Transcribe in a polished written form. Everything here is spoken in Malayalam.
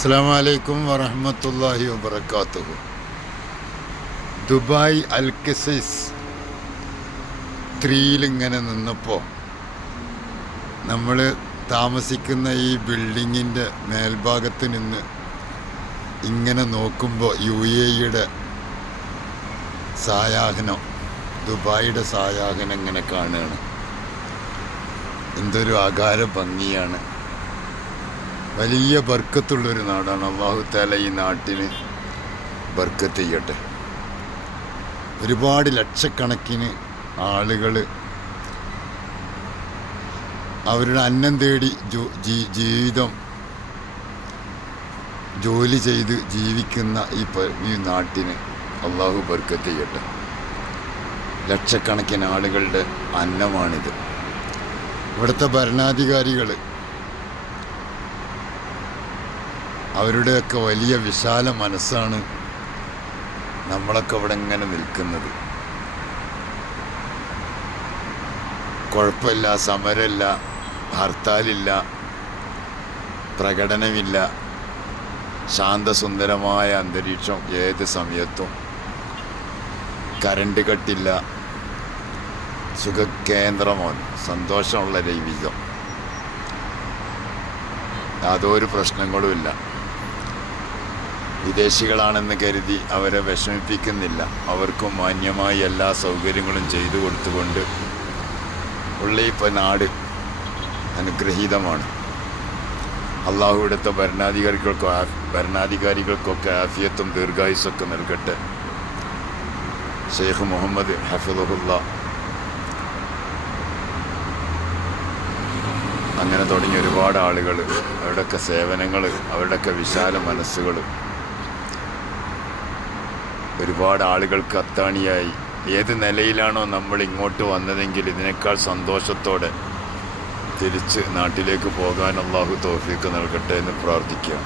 അസ്സലാമു അലൈക്കും വറഹ്മത്തുള്ളാഹി വബറകാതുഹു. ദുബായ് അൽഖസൈസ് 3 ഇങ്ങനെ നിന്നപ്പോൾ നമ്മൾ താമസിക്കുന്ന ഈ ബിൽഡിങ്ങിൻ്റെ മേൽഭാഗത്ത് നിന്ന് ഇങ്ങനെ നോക്കുമ്പോൾ UAE സായാഹ്നം, ദുബായിയുടെ സായാഹ്നം ഇങ്ങനെ കാണുകയാണ്. എന്തൊരു ആകാര ഭംഗിയാണ്. വലിയ ബർക്കത്തുള്ളൊരു നാടാണ്. അല്ലാഹു തആല ഈ നാട്ടിന് ബർക്കത്ത് ചെയ്യട്ടെ. ഒരുപാട് ലക്ഷക്കണക്കിന് ആളുകൾ അവരുടെ അന്നം തേടി ജീവിതം ജോലി ചെയ്ത് ജീവിക്കുന്ന ഈ നാട്ടിന് അല്ലാഹു ബർക്കത്ത് ചെയ്യട്ടെ. ലക്ഷക്കണക്കിന് ആളുകളുടെ അന്നമാണിത്. ഇവിടുത്തെ ഭരണാധികാരികൾ അവരുടെയൊക്കെ വലിയ വിശാല മനസ്സാണ് നമ്മളൊക്കെ ഇവിടെ ഇങ്ങനെ നിൽക്കുന്നത്. കുഴപ്പമില്ല, സമരമില്ല, ഹർത്താലില്ല, പ്രകടനമില്ല, ശാന്തസുന്ദരമായ അന്തരീക്ഷം. ഏത് സമയത്തും കരണ്ട് കട്ടില്ല, സുഖകേന്ദ്രമാണ്, സന്തോഷമുള്ള ജീവിതം, യാതൊരു പ്രശ്നങ്ങളുമില്ല. വിദേശികളാണെന്ന് കരുതി അവരെ വിഷമിപ്പിക്കുന്നില്ല. അവർക്കും മാന്യമായി എല്ലാ സൗകര്യങ്ങളും ചെയ്തു കൊടുത്തുകൊണ്ട് ഉള്ള ഇപ്പോൾ നാട് അനുഗ്രഹീതമാണ്. അള്ളാഹു ഇവിടുത്തെ ഭരണാധികാരികൾക്കൊക്കെ ആഫിയത്തും ദീർഘായുസ്സൊക്കെ നൽകട്ടെ. ഷെയ്ഖ് മുഹമ്മദ് ഹഫിളുല്ല അങ്ങനെ തുടങ്ങിയ ഒരുപാട് ആളുകൾ, അവരുടെയൊക്കെ സേവനങ്ങൾ, അവരുടെയൊക്കെ വിശാല മനസ്സുകൾ ഒരുപാട് ആളുകൾക്ക് അത്താണിയായി. ഏത് നിലയിലാണോ നമ്മൾ ഇങ്ങോട്ട് വന്നതെങ്കിൽ ഇതിനേക്കാൾ സന്തോഷത്തോടെ തിരിച്ച് നാട്ടിലേക്ക് പോകാൻ അല്ലാഹു തൗഫീഖ് നൽകട്ടെ എന്ന് പ്രാർത്ഥിക്കുക.